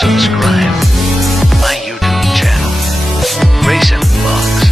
Subscribe my YouTube channel, Grayson Vlogs.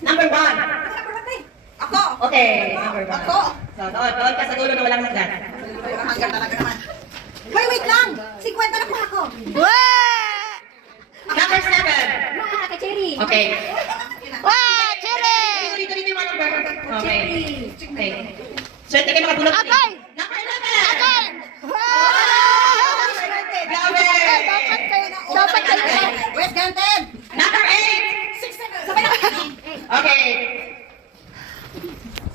Number one. Ako! Okay, number one. Ako! So, doon ka sa dulo na walang nagdan. Hanggang talaga naman. Wait lang! 50 na po ako! Number seven. Okay. Dito yung mga number. Okay. Okay. Swerte kayo makabulog. Okay. Number 11. Dapat kayo. Wait, ganted! Number 8. 6 na! Sabay na! Okay.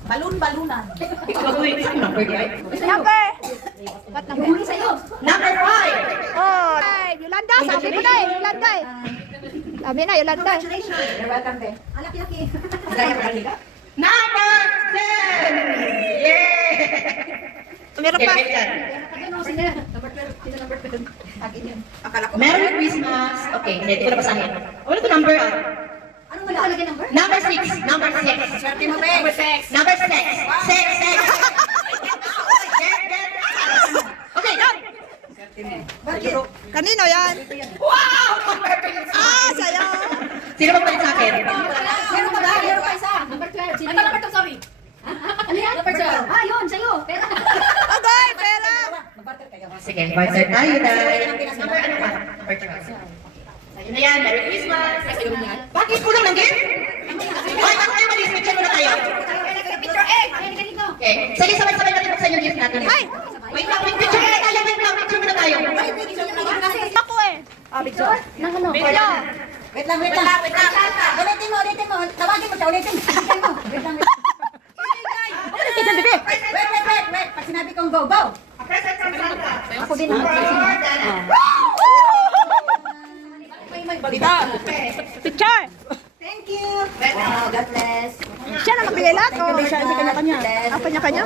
Balon-balunan. Number 5. Number. What number? Number 5. Oh, Yolanda, sabi mo na eh, Yolanda eh. Sabi na, Yolanda. Congratulations! You're welcome, be. Alaki-laki. Number 10. Yay! Meron pa. Akala ko. Merry Christmas. Okay, hindi ko na basahin. Ano ito number? Ano mo na? Number? Number 6. Number 6. Swerte mo, be. Number 6. Number 6. 6. Okay, done. Bakit? Kanino yan? Wow! Sayo. Sino magpalit sa akin? Meron pa ba? Meron pa isa. Number 12. Sino? Number 2, sorry. Ano yan? Number 12. Ah, yun, sa'yo. Pera. Okay, pera. Mag-barter kayo. Sige, barter tayo dahil. Number ano ba? Number 12. Ayun na yan, Merry Christmas. Bakit kulang ng gift? Ay, ako tayo malis. Picture muna tayo. Picture egg! Ay, ganito. Okay. Sige, sabay-sabay natin buksan yung gift natin. Ay! Wait lang, picture muna tayo. Wait lang, picture muna tayo. Ako eh. Picture? Nang ano? Video. Wait lang. Ulitin mo. Tawagin mo siya, ulitin mo. Wait lang. Wait. Pag sinabi kong go. Ako din. Picture. Thank you. Oh, God bless. Siya na napili lahat. Oh, siya kanya-kanya. Ang kanya-kanya.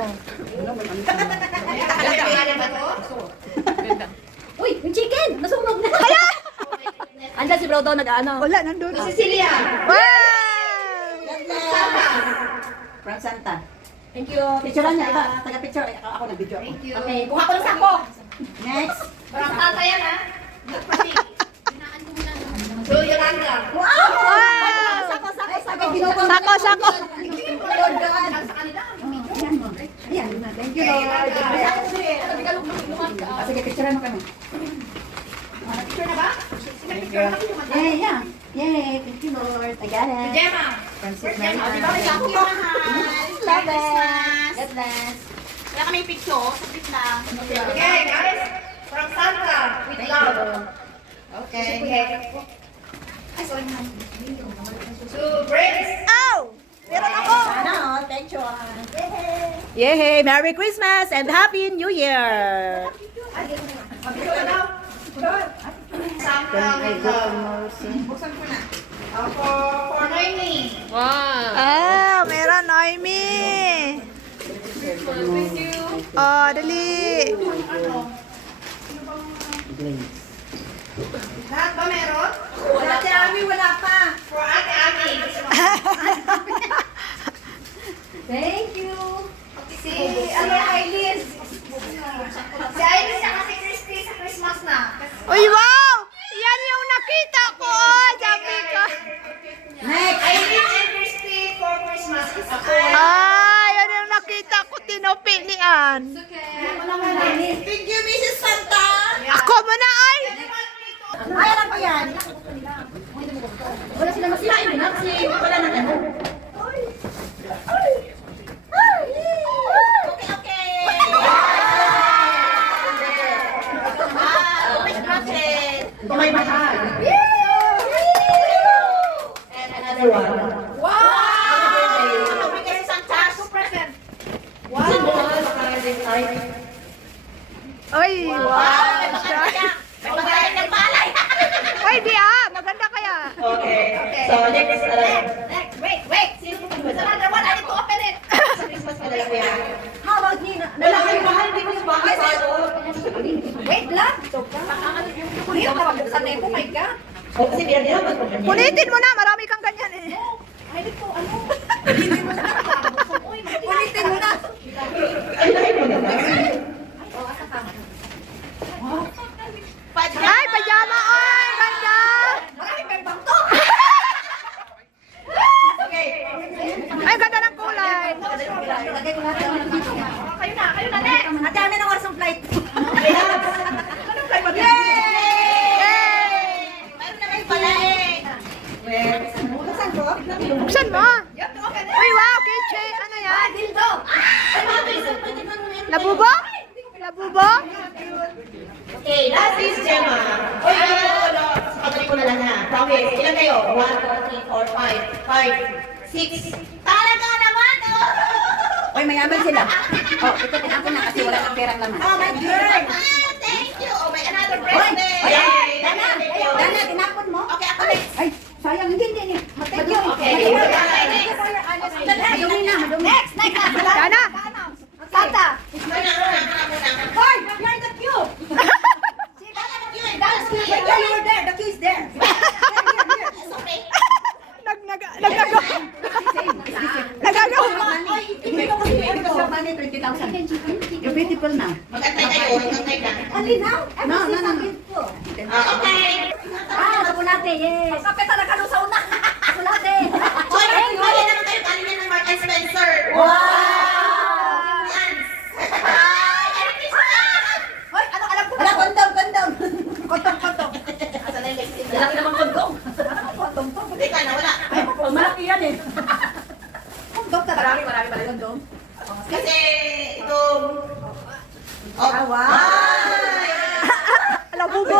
Uy, yung chicken! Nasunog na! Kaya! Andiyan si Brodo nag-ano. Wala, nandun. Cecilia. Wow! God bless! Frank Santa. Thank you. Picturean niya. Iba, taga-picture. Ako nag-video ako. Thank you. Okay, kuha ko ng sako. Next. Parang tata yan, ha? So, Yolanda. Wow! Wow! Sako. Sako. Lord God. Ayan. Thank you, Lord. Sige, picturean mo kami. Picture na ba? Yeah. Yay, thank you, Lord. I got it. Gemma. Francis Mary. Thank you, mahal. Love it. God bless. Wala kami picture. Sabit lang. Okay, guys. From Santa. With love. Okay. To Grace. Ow! Meron ako. Ano, thank you. Yay! Merry Christmas and Happy New Year! Santa with love. Buksan ko na. For Noemi. Ah, meron Noemi. Oh, dali. Lahat ba meron? Ate Ami, wala pa. For Ate Ami. Thank you. Si Ailis. Si Ailis siya kasi Christy sa Christmas na. Uy, wow! Yan yung nakita ko. Sabi ko. Next. Ailis and Christy for Christmas. Ako. Yan yung nakita ko. Tinupilian. Thank you, Mrs. Santa. Ako muna ay. Ay, alam ko yan. Wala sila masilain. Wala na ano. Tumay mahal. And another one. Wow! Kasi Santa. Present. Wow. Uy, wow. May pagkain ng palay. Ay, di maganda kaya. Okay. So, next. Wait. Sino po Sa another one, I need to open it. Sa Christmas pala lang yan. How about me? Wala kayong mahal, hindi ko sa bahay. Kasi meron din ako ganyan. Punitin mo na, marami kang ganyan eh. Ay, pajama! Ay, ganda! Ay, ganda ng kulay. Ate, amin ang oras ng flight. Meron na kayo pala eh. Buksan mo. Uy, wow, keychain. Ano yan? Labubo? Labubo? Okay, last is Gemma. Uy, ano, sa kamali ko na lang ha. Promise, ilan kayo? 1, 2, 3, 4, 5, 6. Talaga naman! Oh! Oy, mayaman sila. Oh, ito din ako na kasi wala kang perang laman. Oh my God! Ah, thank you! Oh, may another Oy, bracelet! oy, Yay! Dana, Thank you. Dana, tinapon mo. Okay, ako next. Ay, sayang, hindi. Thank you. Okay, Madumi na, madumi. Next. Dana! Santa! Muna. Hoy, you're the queue. Yeah, you were there. The queue is there. It's okay. Nagagawa. Hindi ko kasi ano ko, money 20,000. You're beautiful now. Mag-antay kayo, mag-antay ka. Ali now? No. Okay. Chocolate, yes. Kape talaga nung sa una. Chocolate. Hoy, bali naman kayo. Bali na ng Mark and Spencer. Wow! Yan. Merry Christmas! Hoy, ano alam ko? Wala, kondom. Kontong. Asa na yung vaccine? Malaki naman kondom. Kondom to. Hindi ka na, wala. Ay, malaki yan eh. Kondom talaga. Marami pala kondom. Kasi ito... Oh, wow! Labubo?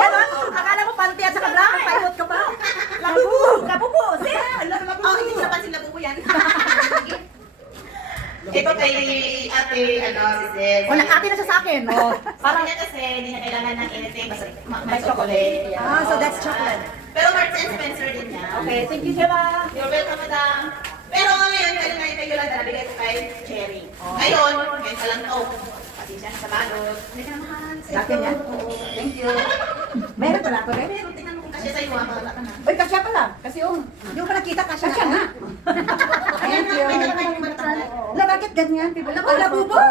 Akala mo panty at saka blanco, paimot ka pa. Labubo! Siya! Oh, hindi ko napansin na bubo yan. Ito kay ate, si Sis. Wala, ate na siya sa akin. Oh. Parang niya kasi, hindi na kailangan ng anything, basta may chocolate. Ah, so that's chocolate. Pero Marks and Spencer din niya. Okay, thank you, Gemma. You're welcome, madam. Pero ngayon, kay Yolanda, nabigay ko kay Cherry. Ngayon pa lang to. Pasensya na sa balot. Hindi ka naman. Akin yan? Thank you. Meron pala ako rin. Pero tingnan mo kung kasya sa'yo, wala ka na. Uy, kasya pala. Kasi hindi ko pa nakita, kasya nga. Ayan na, may naman yung matanda. Wala, bakit ganyan? Labubo!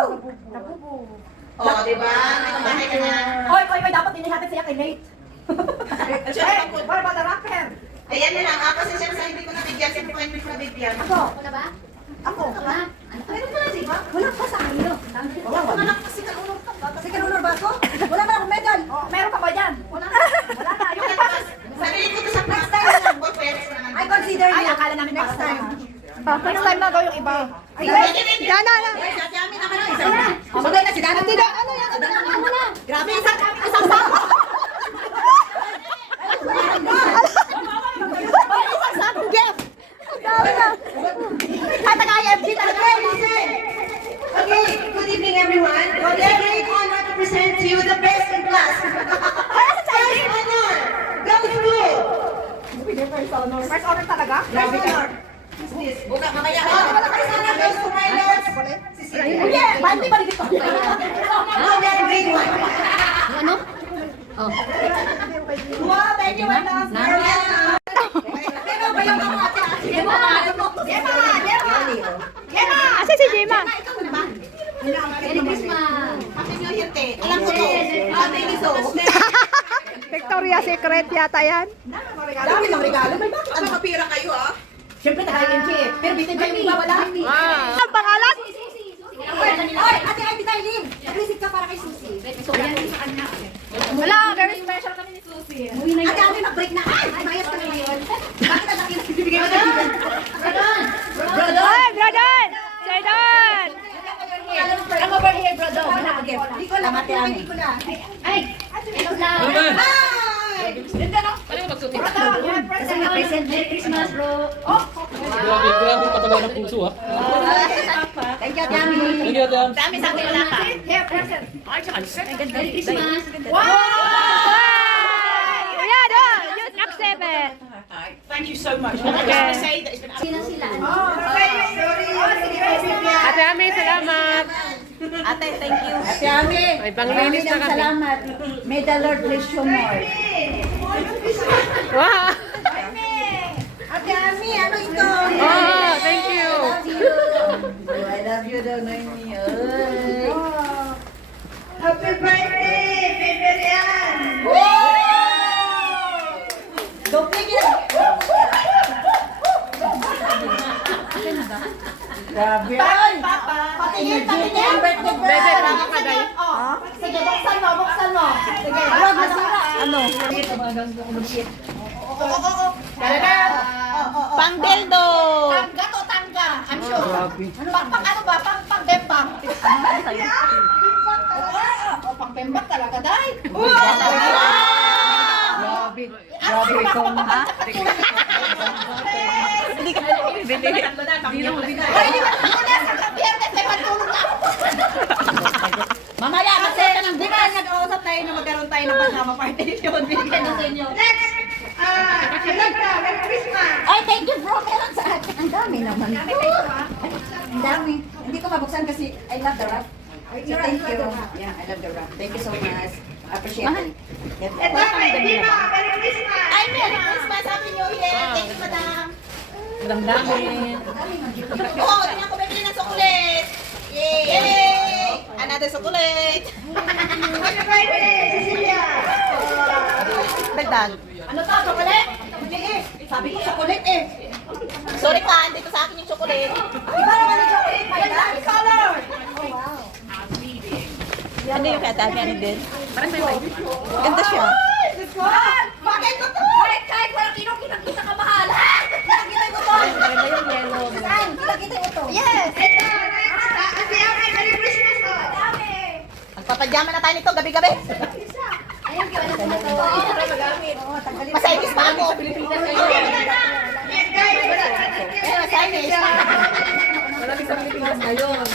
Oh, di ba? May kamay ka na. Oy, dapat inihatid siya kay Nate. Hey, what about the rapper? ayan na lang. Kasi siya sa hindi ko nabigyan. Sino ko hindi ko nabigyan? Ako. Ano ba? Meron pala, di ba? Wala pa sa akin. Wala lang kasi kanunod ka ba? Kasi kanunod ba ako? Wala pa akong medal. Meron ka ba yan? Wala na. Yung iba. Sarili ko to sa next time. Pwede sa naman. I consider you. Ay, akala namin next time. Next time na daw yung iba. Ay, Dana na. Sa amin naman ang isa na. Sabay na si Dana. Hindi na, ano yan? Ano na? Grabe, isang sako. Isang sakong gift. Ang dami na. Tatagay FG talaga. Okay, good evening everyone. It's a great honor to present to you the best in class. First honor, goes to... First order talaga? First honor. Buka, mamaya ka. First honor goes to Mylos. Hindi, bandi ba dito? Grade 1. Ano? Oh. Wow, thank you, Mylos. Pero ba yung mga ate? Gemma! Asa si Jima? Merry Christmas! Happy New Year, te. Alam ko to. Ate Liso. Victoria Secret yata yan. Dami ng regalo. May bakit? Ano kapira kayo, ah? Siyempre, tagayin siya eh. Pero bitin kayo wala. Ang pangalan? Oy, ate Ivy Darling. Nag-visit ka para kay Susie. Wala, very special kami ni Susie. Ate Ivy, mag-break na. Ay, mayas ka na ngayon. Bakit ang laki na bibigay mo sa bigan? Ay, brother! Jaydan! Come over here, brother. Wala ka gift. Hindi ko lang. Hindi ko lang. Ay! Hello lang! Hi! Ganda no? Kasi nga present. Merry Christmas, bro! Grabe pataba ng puso ha. Thank you, Dami. Thank you, Adam. Dami sa akin wala ka. Merry Christmas! Kuya, doon! Yun, accept it. Thank you so much. I just want to say that it's been Sila sila. Okay, sorry. Ate Ami, salamat. Ate, thank you. Ate Ami, marami ng salamat. May the Lord bless you more. Wow! Ate Ami, ano ito? Oh, thank you. I love you daw, Noemi. Ay. Happy birthday, Beberian! Grabe. Ay! Patingin, patingin. Bebe, tama ka dahil. Sige, buksan mo, buksan mo. Sige, Huwag masira. Ano? Pangdeldo. Tangga to tangga. I'm sure. Pang ano ba? Pang bembang. Pang bembang talaga dahil. Grabe. Grabe ikaw na. Ha? Hindi ka bibili. Hindi na mo binili. Hindi ka sa biyernes ay matulog na ako. Mamaya, mag-set ka ng bukas. Nag-uusap tayo na magkaroon tayo ng pagkama party. Yun, bigyan na sa inyo. Next, Merry Christmas. Ay, thank you bro. Meron sa akin. Ang dami naman. Ang dami. Hindi ko mabuksan kasi I love the wrap. So thank you. Yeah, I love the wrap. Thank you so much. Appreciate it. Yep. Merry Christmas. Ay, Merry Christmas. Happy New Year. Thank you, madam. Ang dami. Oh, tingnan ko bibili ng sukulit. Yay! Another sukulit. Happy birthday, Cecilia. Dagdag. Ano to? Chocolate? Hindi eh. Sabi ko chocolate eh. Sorry pa, hindi ko sa akin yung chocolate. Iba naman yung chocolate. My love color. Ano yung kaya dami? Ano din? Ganda siya. Bakit ko to? Kahit walang kinakita ka mahal. Kinakita ko to. Saan? Kinakita ko to. Yes! Magpapadyaman na tayo nito gabi-gabi. Ayun, kaya wala sa ito. Masayis pa ako. Masayis. Marami sa Pilipinas ngayon.